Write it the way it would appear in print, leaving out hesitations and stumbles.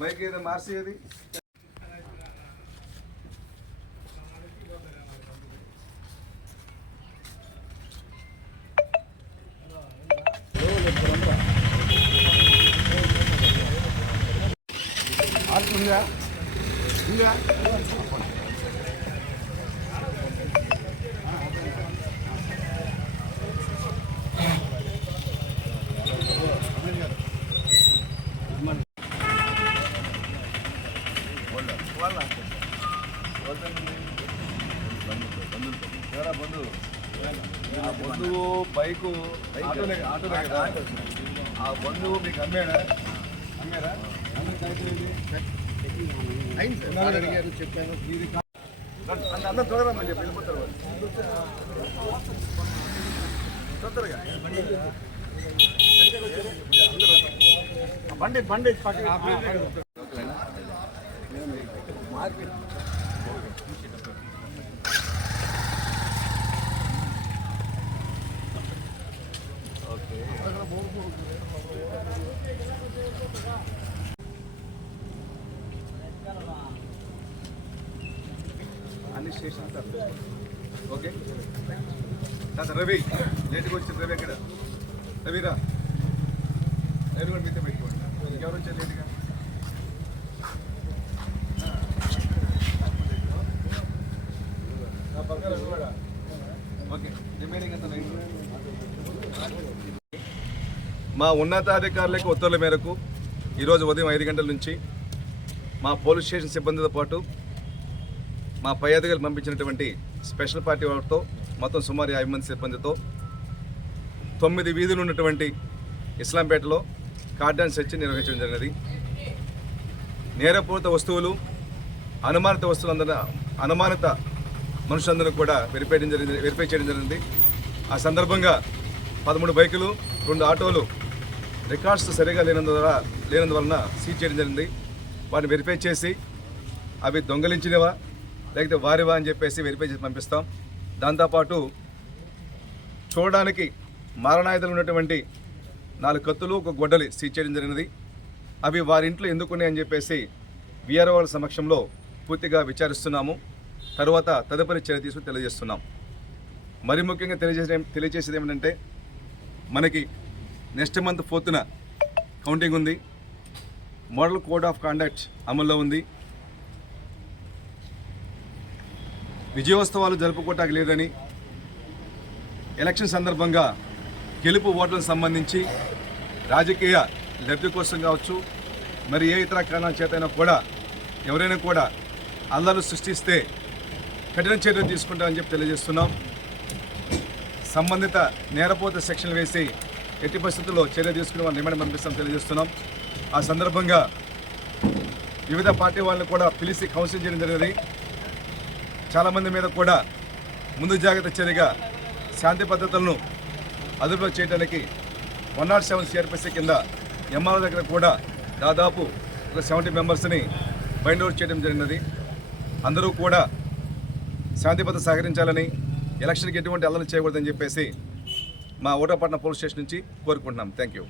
Bike ఏదో మార్చేది ఉందా ఉందా బంధువు బైకు ఆటోలే కదా ఆ బంధువు మీకు అమ్మేడా చెప్పాను అందరూ తొందరమ్మని చెప్పి వెళ్ళిపోతారు తొందరగా బండి మార్కెట్ అన్ని స్టేషన్ ఓకే రవి లేట్గా వచ్చింది రవి ఎక్కడ రవిరా రవి కూడా మీతో పెట్టుకోండి ఇంకెవరు వచ్చారు లేట్గా ఓకే రిమైనింగ్ అంత మా ఉన్నతాధికారులకు ఉత్తర్వుల మేరకు ఈరోజు ఉదయం 5 గంటల నుంచి మా పోలీస్ స్టేషన్ సిబ్బందితో పాటు మా పై అధికారులు పంపించినటువంటి స్పెషల్ పార్టీ వాళ్ళతో మొత్తం సుమారు 50 మంది సిబ్బందితో 9 వీధులు ఉన్నటువంటి ఇస్లాంపేటలో కార్డన్ సెర్చ్ నిర్వహించడం జరిగినది. నేరపూరిత వస్తువులు అనుమానిత మనుషులందరూ కూడా వెరిఫై చేయడం జరిగింది. ఆ సందర్భంగా 13 బైకులు 2 ఆటోలు రికార్డ్స్ సరిగా లేనందువలన సీజ్ చేయడం జరిగింది. వాటిని వెరిఫై చేసి అవి దొంగలించినవా లేకపోతే వారివా అని చెప్పేసి వెరిఫై చేసి పంపిస్తాం. దాంతోపాటు చూడడానికి మారణాయుధాలు ఉన్నటువంటి 4 కత్తులు 1 గొడ్డలి సీజ్ చేయడం జరిగినది. అవి వారి ఇంట్లో ఎందుకున్నాయని చెప్పేసి వీఆర్ఓ వాళ్ళ సమక్షంలో పూర్తిగా విచారిస్తున్నాము. తరువాత తదుపరి చర్య తీసుకుని తెలియజేస్తున్నాం. మరి ముఖ్యంగా తెలియజేసేది ఏమిటంటే మనకి నెక్స్ట్ మంత్ 4న కౌంటింగ్ ఉంది. మోడల్ కోడ్ ఆఫ్ కాండక్ట్ అమల్లో ఉంది. విజయోత్సవాలు జరుపుకోవటానికి లేదని ఎలక్షన్ సందర్భంగా గెలుపు ఓట్లకు సంబంధించి రాజకీయ లబ్ధి కోసం కావచ్చు మరి ఏ ఇతర కారణాల చేతైనా కూడా ఎవరైనా కూడా అల్లర్లు సృష్టిస్తే కఠిన చర్యలు తీసుకుంటామని చెప్పి తెలియజేస్తున్నాం. సంబంధిత నేరపోత సెక్షన్లు వేసి ఎట్టి పరిస్థితుల్లో చర్య తీసుకుని వాళ్ళని రిమాండ్ పంపిస్తాం తెలియజేస్తున్నాం. ఆ సందర్భంగా వివిధ పార్టీ వాళ్ళని కూడా పిలిచి కౌన్సిల్ చేయడం జరిగింది. చాలామంది మీద కూడా ముందు జాగ్రత్త చర్యగా శాంతి భద్రతలను అదుపులో చేయడానికి 107 సిఆర్పిసి కింద ఎంఆర్ఓ దగ్గర కూడా దాదాపు ఒక 70 మెంబర్స్ని బైండ్ అవుట్ చేయడం జరిగినది. అందరూ కూడా శాంతి భద్రత సహకరించాలని ఎలక్షన్కి ఎటువంటి అల్లరి చేయకూడదని చెప్పేసి మా ఓటాపట్నం పోలీస్ స్టేషన్ నుంచి కోరుకుంటున్నాం. Thank you.